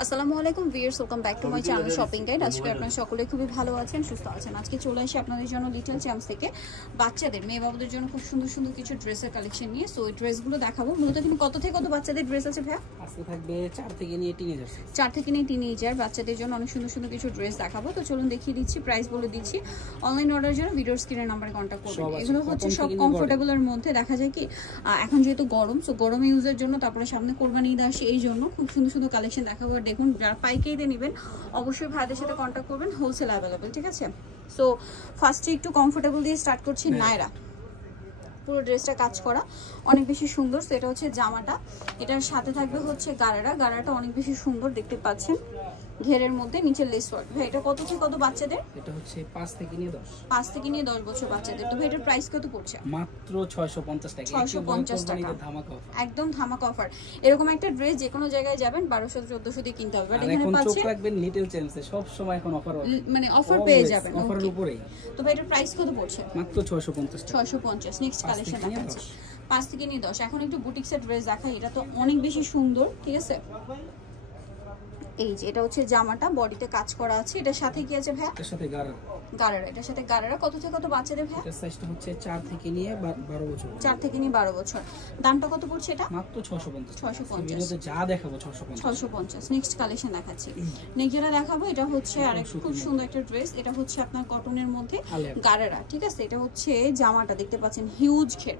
আসসালামু আলাইকুম viewers, welcome back to my channel shopping guide. আজকে আপনারা সকলে খুবই ভালো আছেন, সুস্থ আছেন। আজকে চলে আসি আপনাদের জন্য লিটল চ্যাম্পস থেকে বাচ্চাদের, মেয়ে বাবুদের জন্য খুব সুন্দর সুন্দর কিছু ড্রেসের কালেকশন নিয়ে। সো এই ড্রেসগুলো দেখাবো। মূলত কিন্তু কত থেকে কত বাচ্চাদের ড্রেস আছে ভাইয়া? আজকে থাকবে 4 থেকে নিয়ে টিনেজার। 4 থেকে নিয়ে টিনেজার বাচ্চাদের জন্য অনেক সুন্দর সুন্দর কিছু ড্রেস দেখাবো। তো চলুন দেখিয়ে দিচ্ছি, প্রাইস বলে দিচ্ছি। অনলাইন অর্ডারের জন্য ভিডিওর স্ক্রিনের নাম্বারে কন্ট্যাক্ট করবেন। এগুলো হচ্ছে সব কমফোর্টেবলের মধ্যে। দেখা যায় কি এখন যেহেতু গরম, সো গরম ইউজের জন্য, তারপরে সামনে কোরবানি ঈদ আসে, এই জন্য খুব সুন্দর সুন্দর কালেকশন দেখাবো। আর দেখুন, যারা পাইকারিতে নেবেন অবশ্যই ভাইদের সাথে কন্ট্যাক্ট করবেন, হোলসেল অ্যাভেলেবেল, ঠিক আছে? সো ফার্স্টে একটু কমফোর্টেবল দিয়ে স্টার্ট করছি। নায়রা, পুরো ড্রেসটা কাজ করা, অনেক বেশি সুন্দর। সেটা হচ্ছে জামাটা, এটার সাথে থাকবে হচ্ছে গারাটা অনেক বেশি সুন্দর দেখতে পাচ্ছেন, ঘেরের মধ্যে নিচে লেস ওয়ার্ক। ভাই এটা কত থেকে কত বাচ্চাদের? এটা হচ্ছে 5 থেকে নিয়ে 10। 5 থেকে নিয়ে 10 বছর বাচ্চাদের। তো ভাই এটার প্রাইস কত পড়ছে? মাত্র 650 টাকা। 650 টাকা, ধামাকা অফার, একদম ধামাকা অফার। এরকম একটা ড্রেস যে কোনো জায়গায় যাবেন 1200-1400 দিয়ে কিনতে হবে, বাট এখানে পাচ্ছেন। চোখ রাখবেন লিটল চ্যাম্পসে, সব সময় এখন অফার, মানে অফার পেয়ে যাবেন অফারের উপরেই। তো ভাই এটার প্রাইস কত পড়ছে? মাত্র 650 টাকা। 650। নেক্সট কালেকশন দেখাচ্ছি 5 থেকে নিয়ে 10। এখন একটু বুটিক্সের ড্রেস দেখাই, এটা তো অনেক বেশি সুন্দর, ঠিক আছে? এই যে এটা হচ্ছে জামাটা, বডিতে কাজ করা আছে। এটার সাথে কি আছে ভাই? এর সাথে গারারা। এটার সাথে গারারা। কত থেকে কত বাচ্চাদের ভাই? এটার সাইজটা হচ্ছে 4 থেকে নিয়ে 12 বছর। 4 থেকে নিয়ে 12 বছর। দামটা কত পড়ছে এটা? মাত্র 650। 650। ভিডিওতে যা দেখাবো 650। 650। নেক্সট কালেকশন দেখাচ্ছি। নেক্সট যেটা দেখাবো এটা হচ্ছে আরেক খুব সুন্দর একটা ড্রেস। এটা হচ্ছে আপনার কটনের মধ্যে গারারা, ঠিক আছে? এটা হচ্ছে জামাটা, দেখতে পাচ্ছেন হিউজ ঘের,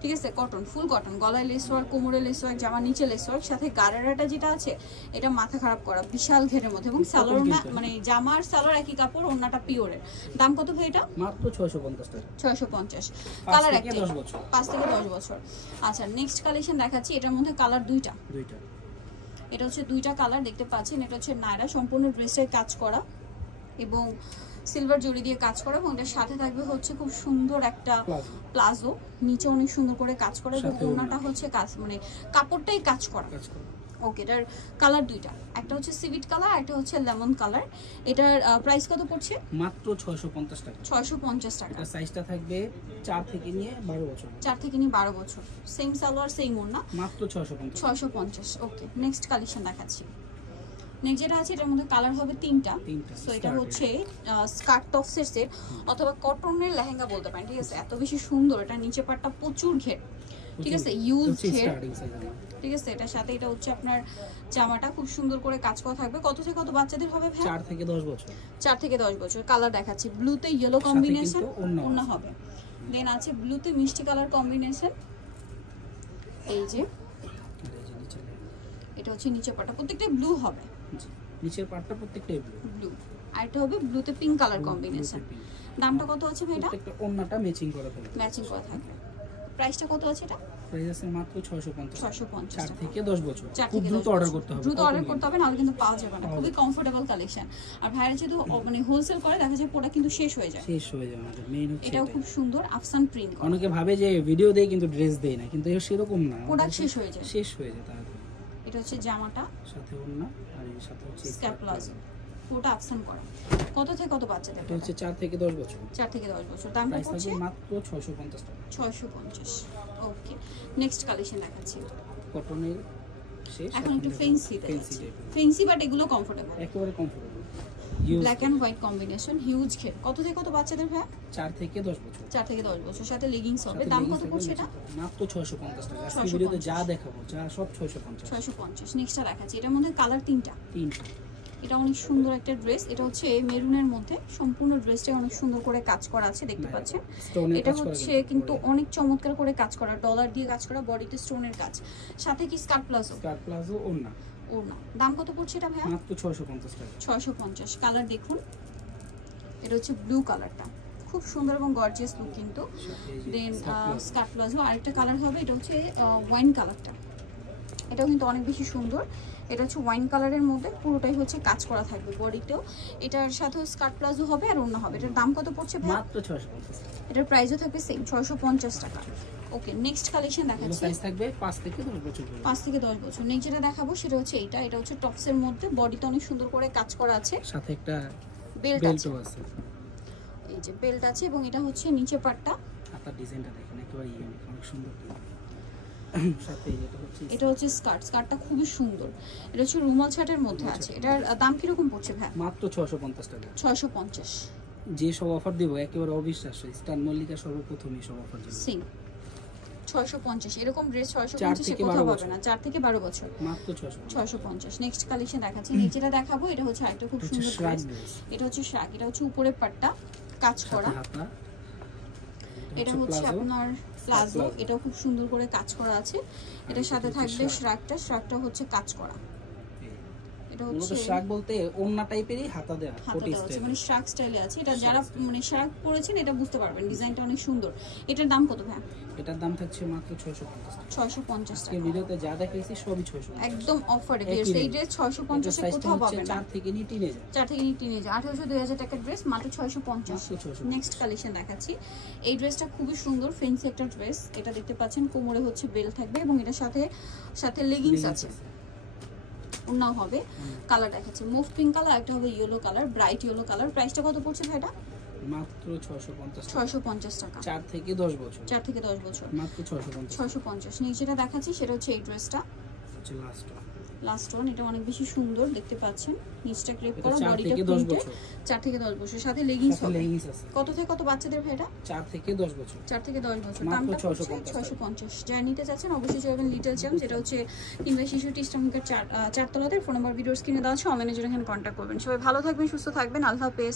ঠিক আছে? কটন, ফুল কটন, গলায় লেস ওয়ার্ক, কোমরে লেস ওয়ার্ক, জামার নিচে লেস ওয়ার্ক, সাথে গারারাটা যেটা আছে এটা মাথা খারাপ করা, বিশাল ঘেরের মধ্যে, এবং সালোয়ার মানে জামার সালোয়ার একই কাপড়, ওন্নাটা পিওরের। দাম কত ভাই এটা? মাত্র 650 টাকা। 650। কালার একটা 10 বছর, 5 থেকে 10 বছর। আচ্ছা, নেক্সট কালেকশন দেখাচ্ছি। এটার মধ্যে কালার দুইটা। এটা হচ্ছে দুইটা কালার দেখতে পাচ্ছেন। এটা হচ্ছে নায়রা, সম্পূর্ণ ড্রেসটাই কাজ করা এবং সিলভার জরি দিয়ে কাজ করা, এবং এটার সাথে থাকবে হচ্ছে খুব সুন্দর একটা প্লাজো, নিচে অনেক সুন্দর করে কাজ করা, এবং ওড়নাটা হচ্ছে কাজ, মানে কাপড়টাই কাজ করা। ওকে, এটার কালার দুইটা, একটা হচ্ছে সিভিট কালার, একটা হচ্ছে লেমন কালার। এটার প্রাইস কত পড়ছে? মাত্র 650 টাকা। 650 টাকা। এটা সাইজটা থাকবে 4 থেকে নিয়ে 12 বছর। 4 থেকে নিয়ে 12 বছর। সেম সালোয়ার, সেম ওড়না, মাত্র 650। 650। ওকে, নেক্সট কালেকশন দেখাচ্ছি। নেক্সট যেটা আছে, এটার মধ্যে কালার হবে তিনটা। সো এটা হচ্ছে স্কার্ট টপসের সেট অথবা কটনের লেহেঙ্গা বলতে পারেন, ঠিক আছে? এত বেশি সুন্দর। এটা নিচে পাটটা প্রচুর ঘের, ঠিক আছে? ইউজ ঘের, ঠিক আছে? এটার সাথে এটা হচ্ছে আপনার জামাটা, খুব সুন্দর করে কাজ করা থাকবে। কত থেকে কত বাচ্চাদের হবে ভাই? 4 থেকে 10 বছর। 4 থেকে 10 বছর। কালার দেখাচ্ছি, ব্লুতে ইয়েলো কম্বিনেশন ওড়না হবে, দেন আছে ব্লুতে মিষ্টি কালার কম্বিনেশন। এই যে এটা হচ্ছে নিচে পাটটা, প্রত্যেকটা ব্লু হবে, নিচের পাটটা প্রত্যেকটাই ব্লু, আর এটা হবে ব্লুতে পিঙ্ক কালার কম্বিনেশন। দামটা কত আছে ভাই এটা? প্রত্যেকটা ওড়নাটা ম্যাচিং করা থাকবে, ম্যাচিং করা থাকবে। প্রাইসটা কত আছে এটা? প্রাইস আছে মাত্র 650। 650। 4 থেকে 10 বছর। 4 খুব থেকে দ্রুত অর্ডার করতে হবে, দ্রুত অর্ডার করতে হবে, নাহলে কিন্তু পাওয়া যাবে না। খুবই কমফোর্টেবল কালেকশন। আর ভাইরা যেহেতু মানে হোলসেল করে, দেখা যায় প্রোডাক্ট কিন্তু শেষ হয়ে যায়। আমাদের মেইন হচ্ছে এটাও খুব সুন্দর আফসান প্রিন্ট। অনেকে ভাবে যে ভিডিও দেই কিন্তু ড্রেস দেই না, কিন্তু সেরকম না, প্রোডাক্ট শেষ হয়ে যায় তাড়াতাড়ি। এটা হচ্ছে জামাটা, সাথে ওড়না, আর এর সাথে হচ্ছে স্কার্ট প্লাজো, পুরোটা আফসান করা। কত থেকে কত বাচ্চাদের? এটা হচ্ছে 4 থেকে 10 বছর। 4 থেকে 10 বছর। দামটা পড়ছে মাত্র 650 টাকা। 650। ওকে, নেক্সট কালেকশন দেখাচ্ছি। কটনের শেষ, এখন একটু ফ্যান্সি দেখাচ্ছি। ফ্যান্সি বাট এগুলো কমফোর্টেবল, একেবারে comfortable. Black and white combination, huge ঘের। কত থেকে কত বাচ্চাদের ভাই? 4 থেকে 10 বছর। 4 থেকে 10 বছর, সাথে লেগিংস হবে। দাম কত পড়ছে এটা? মাত্র 650 টাকা। আজকে ভিডিওতে যা দেখাবো যা সব 650। 650। নেক্সটটা দেখাচ্ছি, এটার মধ্যে কালার তিনটা। এটা অনেক সুন্দর একটা ড্রেস। এটা হচ্ছে মেরুনের মধ্যে, সম্পূর্ণ ড্রেসটা অনেক সুন্দর করে কাজ করা আছে, দেখতে পাচ্ছেন। এটা হচ্ছে কিন্তু অনেক চমৎকার করে কাজ করা, ডলার দিয়ে কাজ করা, বডিতে স্টোনের কাজ, সাথে কি স্কার্ট প্লাজো ওড়না। দাম কত পড়ছে এটা ভাইয়া? মাত্র 650 টাকা। 650। কালার দেখুন, এটা হচ্ছে ব্লু কালারটা, খুব সুন্দর এবং গর্জিয়াস লুক কিন্তু। দেন স্কার্ট প্লাজো। আরেকটা কালার হবে, এটা হচ্ছে ওয়াইন কালারটা, এটাও কিন্তু অনেক বেশি সুন্দর। এটা হচ্ছে ওয়াইন কালারের মধ্যে, পুরোটাই হচ্ছে কাজ করা থাকবে বডিতেও। এটার সাথে স্কার্ট প্লাজো হবে আর ওড়না হবে। এটার দাম কত পড়ছে ভাই? মাত্র 650। এটার প্রাইসও থাকবে সেম, 650 টাকা। ওকে, নেক্সট কালেকশন দেখাচ্ছি। সাইজ থাকবে 5 থেকে 10 বছর। 5 থেকে 10 বছর। নেক্সট যেটা দেখাবো সেটা হচ্ছে এটা হচ্ছে টপসের মধ্যে, বডিতে অনেক সুন্দর করে কাজ করা আছে, সাথে একটা বেল্ট আছে। এই যে বেল্ট আছে, এবং এটা হচ্ছে নিচে পাটটা, হাতার ডিজাইনটা দেখেন, একেবারে ইউনিক, অনেক সুন্দর। সাথে এটা এটা হচ্ছে স্কার্টটা খুবই সুন্দর। এটা হচ্ছে রুমাল ছাটের মধ্যে আছে। এটার দাম কিরকম পড়ছে ভাই? মাত্র 650 টাকা। 650। যে সব অফার দিব একেবারে অবিশ্বাস্য। স্টার মল্লিকা সর্বপ্রথমই সব অফার দিবে। সিং 650 এরকম ড্রেস 650 এ কোথাও পাবে না। 4 থেকে 12 বছর মাত্র 650। নেক্সট কালেকশন দেখাচ্ছি, নিচেটা দেখাবো। এটা হচ্ছে আরেকটা খুব সুন্দর ড্রেস। এটা হচ্ছে শাক, এটা হচ্ছে উপরের পাটটা কাজ করা। এটা হচ্ছে আপনার প্লাজো, এটাও খুব সুন্দর করে কাজ করা আছে। এটার সাথে থাকবে শাকটা হচ্ছে কাজ করা। এটা হচ্ছে শাক বলতে ওন্না টাইপেরই হাতা দেয়া, কোটি স্টাইল, মানে শাক স্টাইলে আছে। এটা যারা মানে শাক পরেছেন এটা বুঝতে পারবেন, ডিজাইনটা অনেক সুন্দর। এটার দাম কত ভাই? এটার দাম থাকছে মাত্র 650 টাকা। 650 টাকা। এই ভিডিওতে যা দেখাইছি সবই 650, একদম অফারে। এই ড্রেস 650 এ কোথাও পাবেন না। 4 থেকে নিয়ে টিনেজার 1800-2000 টাকার ড্রেস মাত্র 650। নেক্সট কালেকশন দেখাচ্ছি। এই ড্রেসটা খুবই সুন্দর, ফেন্সি একটা ড্রেস। এটা দেখতে পাচ্ছেন কোমরে হচ্ছে বেল থাকবে এবং এটার সাথে লেগিংস আছে, ওনাও হবে। কালার দেখাচ্ছি মুভ পিঙ্ক কালার, একটা হবে yellow colour, bright yellow colour. প্রাইসটা কত পড়ছে ভাই? এটা মাত্র 650 টাকা। 4 থেকে 10 বছর, মাত্র 650। নিচেটা দেখাচ্ছি, সেটা হচ্ছে এই ড্রেসটা, লাস্ট ওয়ান। এটা অনেক বেশি সুন্দর দেখতে পাচ্ছেন। নিচটা ক্রেপ করা, বডিটা প্রিন্টেড। 4 থেকে 10 বছর, সাথে লেগিংস হবে। কত থেকে কত বাচ্চাদের ভাই এটা? 4 থেকে 10 বছর। দামটা 650। যারা নিতে চাচ্ছেন অবশ্যই যাবেন লিটল চ্যাম্পস। এটা হচ্ছে কিংবা শিশু টিস্টামকের 4 তলাতে। ফোন নাম্বার ভিডিওর স্ক্রিনে দেওয়া আছে, অনলাইনে জন্য এখানে কন্ট্যাক্ট করবেন। সবাই ভালো থাকবেন, সুস্থ থাকবেন, আল্লাহ হাফেজ।